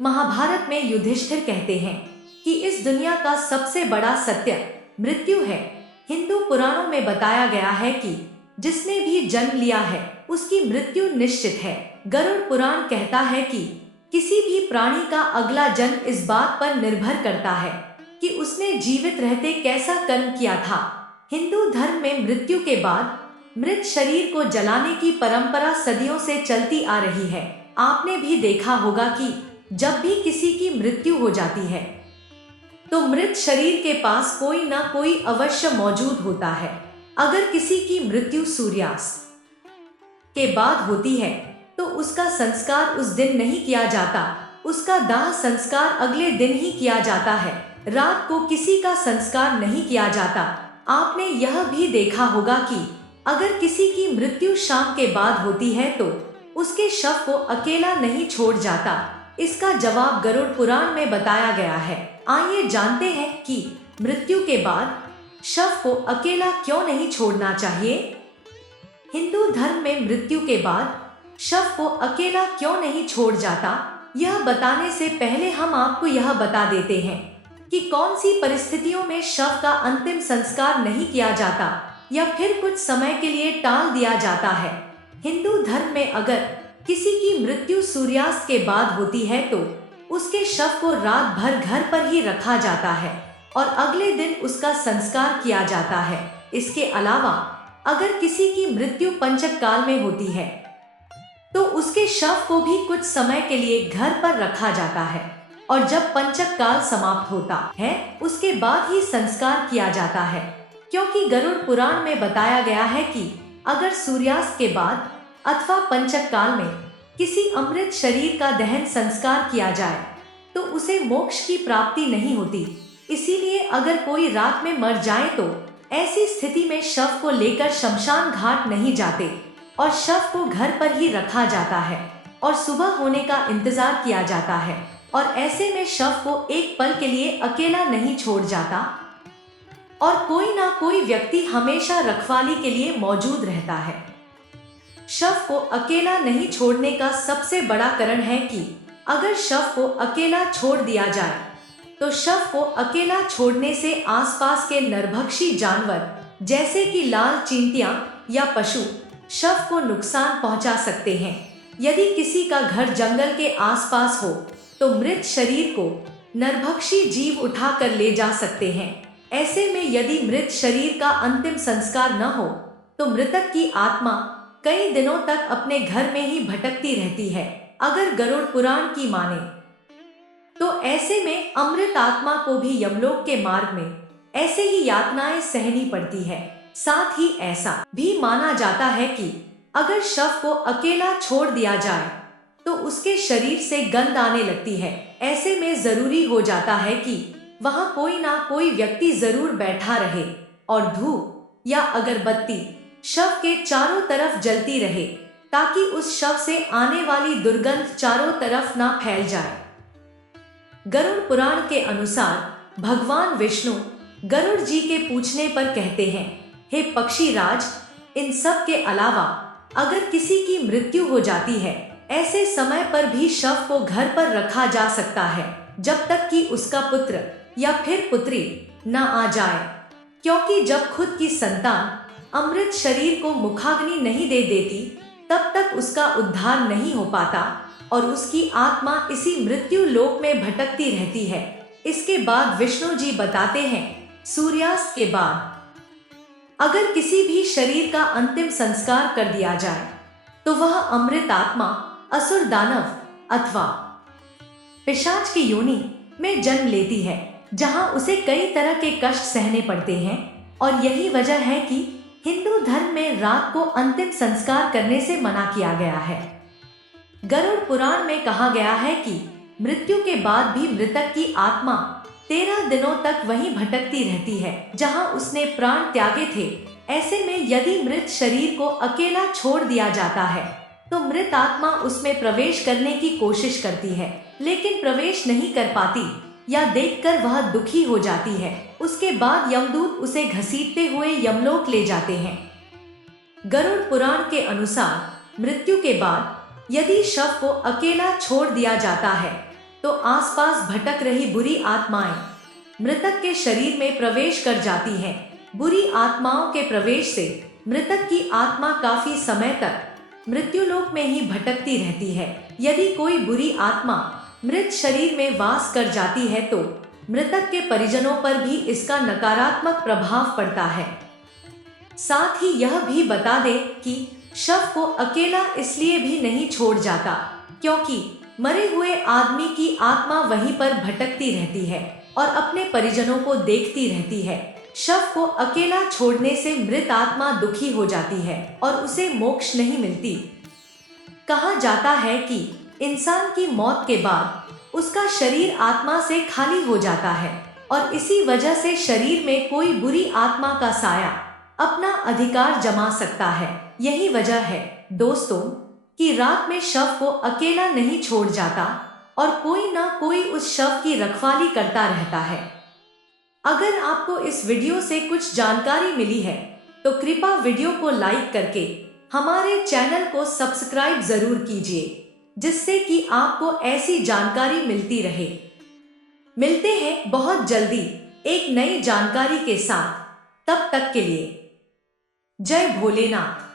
महाभारत में युधिष्ठिर कहते हैं कि इस दुनिया का सबसे बड़ा सत्य मृत्यु है। हिंदू पुराणों में बताया गया है कि जिसने भी जन्म लिया है उसकी मृत्यु निश्चित है। गरुड़ पुराण कहता है कि किसी भी प्राणी का अगला जन्म इस बात पर निर्भर करता है कि उसने जीवित रहते कैसा कर्म किया था। हिंदू धर्म में मृत्यु के बाद मृत शरीर को जलाने की परंपरा सदियों से चलती आ रही है। आपने भी देखा होगा कि जब भी किसी की मृत्यु हो जाती है तो मृत शरीर के पास कोई ना कोई अवश्य मौजूद होता है। अगर किसी की मृत्यु सूर्यास्त के बाद होती है तो उसका संस्कार उस दिन नहीं किया जाता, उसका दाह संस्कार अगले दिन ही किया जाता है। रात को किसी का संस्कार नहीं किया जाता। आपने यह भी देखा होगा कि अगर किसी की मृत्यु शाम के बाद होती है तो उसके शव को अकेला नहीं छोड़ जाता। इसका जवाब गरुड़ पुराण में बताया गया है। आइए जानते हैं कि मृत्यु के बाद शव को अकेला क्यों नहीं छोड़ना चाहिए। हिंदू धर्म में मृत्यु के बाद शव को अकेला क्यों नहीं छोड़ जाता, यह बताने से पहले हम आपको यह बता देते हैं कि कौन सी परिस्थितियों में शव का अंतिम संस्कार नहीं किया जाता या फिर कुछ समय के लिए टाल दिया जाता है। हिंदू धर्म में अगर किसी की मृत्यु सूर्यास्त के बाद होती है तो उसके शव को रात भर घर पर ही रखा जाता है और अगले दिन उसका संस्कार किया जाता है। इसके अलावा अगर किसी की मृत्यु पंचक काल में होती है तो उसके शव को भी कुछ समय के लिए घर पर रखा जाता है और जब पंचक काल समाप्त होता है उसके बाद ही संस्कार किया जाता है। क्योंकि गरुड़ पुराण में बताया गया है कि अगर सूर्यास्त के बाद अथवा पंचक काल में किसी अमृत शरीर का दहन संस्कार किया जाए तो उसे मोक्ष की प्राप्ति नहीं होती। इसीलिए अगर कोई रात में मर जाए तो ऐसी स्थिति में शव को लेकर शमशान घाट नहीं जाते और शव को घर पर ही रखा जाता है और सुबह होने का इंतजार किया जाता है और ऐसे में शव को एक पल के लिए अकेला नहीं छोड़ जाता और कोई ना कोई व्यक्ति हमेशा रखवाली के लिए मौजूद रहता है। शव को अकेला नहीं छोड़ने का सबसे बड़ा कारण है कि अगर शव को अकेला छोड़ दिया जाए तो शव को अकेला छोड़ने से आसपास के नरभक्षी जानवर जैसे कि लाल चींटियां या पशु शव को नुकसान पहुंचा सकते हैं। यदि किसी का घर जंगल के आसपास हो तो मृत शरीर को नरभक्षी जीव उठाकर ले जा सकते हैं। ऐसे में यदि मृत शरीर का अंतिम संस्कार न हो तो मृतक की आत्मा कई दिनों तक अपने घर में ही भटकती रहती है। अगर गरुड़ पुराण की माने तो ऐसे में अमृत आत्मा को भी यमलोक के मार्ग में ऐसे ही यातनाएं सहनी पड़ती है। साथ ही ऐसा भी माना जाता है कि अगर शव को अकेला छोड़ दिया जाए तो उसके शरीर से गंध आने लगती है। ऐसे में जरूरी हो जाता है कि वहां कोई ना कोई व्यक्ति जरूर बैठा रहे और धूप या अगरबत्ती शव के चारों तरफ जलती रहे ताकि उस शव से आने वाली दुर्गंध चारों तरफ ना फैल जाए। गरुड़ पुराण के अनुसार भगवान विष्णु गरुड़ जी के पूछने पर कहते हैं, हे पक्षी राज, इन सब के अलावा अगर किसी की मृत्यु हो जाती है ऐसे समय पर भी शव को घर पर रखा जा सकता है जब तक कि उसका पुत्र या फिर पुत्री न आ जाए। क्योंकि जब खुद की संतान अमृत शरीर को मुखाग्नि नहीं दे देती तब तक उसका उद्धार नहीं हो पाता और उसकी आत्मा इसी मृत्यु लोक में भटकती रहती है। इसके बाद विष्णु जी बताते हैं, सूर्यास्त के बाद अगर किसी भी शरीर का अंतिम संस्कार कर दिया जाए तो वह अमृत आत्मा असुर दानव अथवा पिशाच की योनि में जन्म लेती है जहां उसे कई तरह के कष्ट सहने पड़ते हैं। और यही वजह है कि हिंदू धर्म में रात को अंतिम संस्कार करने से मना किया गया है। गरुड़ पुराण में कहा गया है कि मृत्यु के बाद भी मृतक की आत्मा 13 दिनों तक वहीं भटकती रहती है जहां उसने प्राण त्यागे थे। ऐसे में यदि मृत शरीर को अकेला छोड़ दिया जाता है तो मृत आत्मा उसमें प्रवेश करने की कोशिश करती है लेकिन प्रवेश नहीं कर पाती या देखकर वह दुखी हो जाती है। उसके बाद यमदूत उसे घसीटते हुए यमलोक ले जाते हैं। गरुड़ पुराण के अनुसार मृत्यु के बाद यदि शव को अकेला छोड़ दिया जाता है तो आसपास भटक रही बुरी आत्माएं मृतक के शरीर में प्रवेश कर जाती हैं। बुरी आत्माओं के प्रवेश से मृतक की आत्मा काफी समय तक मृत्युलोक में ही भटकती रहती है। यदि कोई बुरी आत्मा मृत शरीर में वास कर जाती है तो मृतक के परिजनों पर भी इसका नकारात्मक प्रभाव पड़ता है। साथ ही यह भी बता दें कि शव को अकेला इसलिए भी नहीं छोड़ जाता क्योंकि मरे हुए आदमी की आत्मा वहीं पर भटकती रहती है और अपने परिजनों को देखती रहती है। शव को अकेला छोड़ने से मृत आत्मा दुखी हो जाती है और उसे मोक्ष नहीं मिलती। कहा जाता है कि इंसान की मौत के बाद उसका शरीर आत्मा से खाली हो जाता है और इसी वजह से शरीर में कोई बुरी आत्मा का साया अपना अधिकार जमा सकता है। यही वजह है दोस्तों कि रात में शव को अकेला नहीं छोड़ जाता और कोई ना कोई उस शव की रखवाली करता रहता है। अगर आपको इस वीडियो से कुछ जानकारी मिली है तो कृपया वीडियो को लाइक करके हमारे चैनल को सब्सक्राइब जरूर कीजिए जिससे कि आपको ऐसी जानकारी मिलती रहे। मिलते हैं बहुत जल्दी एक नई जानकारी के साथ। तब तक के लिए जय भोलेनाथ।